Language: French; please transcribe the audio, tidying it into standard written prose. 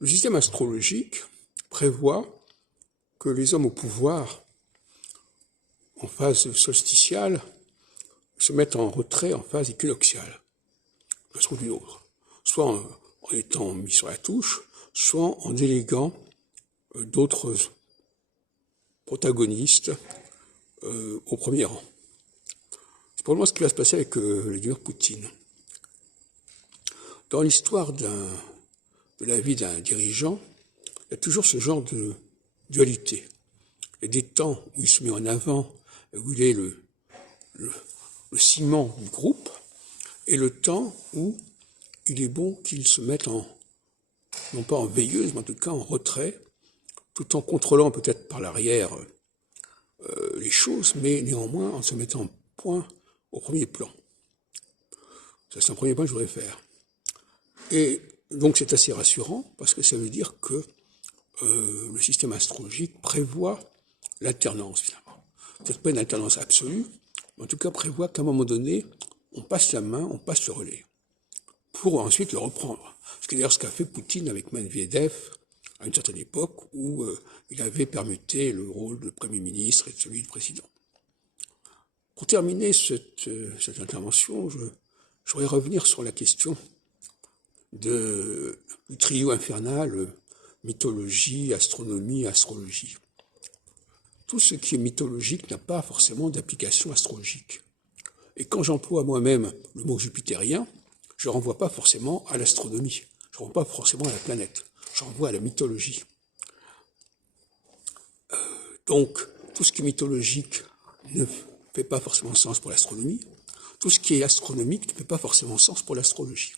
Le système astrologique prévoit que les hommes au pouvoir, en phase solsticiale, se mettent en retrait en phase équinoxiale, d'une façon ou d'une autre, soit en étant mis sur la touche, soit en déléguant d'autres protagonistes au premier rang. C'est probablement ce qui va se passer avec Vladimir Poutine. Dans l'histoire de la vie d'un dirigeant, il y a toujours ce genre de dualité. Il y a des temps où il se met en avant, où il est le ciment du groupe, et le temps où il est bon qu'il se mette non pas en veilleuse, mais en tout cas en retrait, tout en contrôlant peut-être par l'arrière les choses, mais néanmoins en se mettant en point au premier plan. Ça, c'est un premier point que je voudrais faire. Et donc c'est assez rassurant, parce que ça veut dire que le système astrologique prévoit l'alternance, finalement. Peut-être pas une alternance absolue, mais en tout cas prévoit qu'à un moment donné, on passe la main, on passe le relais, pour ensuite le reprendre. Ce qui est d'ailleurs ce qu'a fait Poutine avec Medvedev à une certaine époque où il avait permuté le rôle de Premier ministre et de celui de président. Pour terminer cette intervention, je voudrais revenir sur la question du trio infernal mythologie, astronomie, astrologie. Tout ce qui est mythologique n'a pas forcément d'application astrologique. Et quand j'emploie moi-même le mot jupitérien, je ne renvoie pas forcément à l'astronomie, je ne renvoie pas forcément à la planète, je renvoie à la mythologie. Donc, tout ce qui est mythologique ne fait pas forcément sens pour l'astronomie, tout ce qui est astronomique ne fait pas forcément sens pour l'astrologie.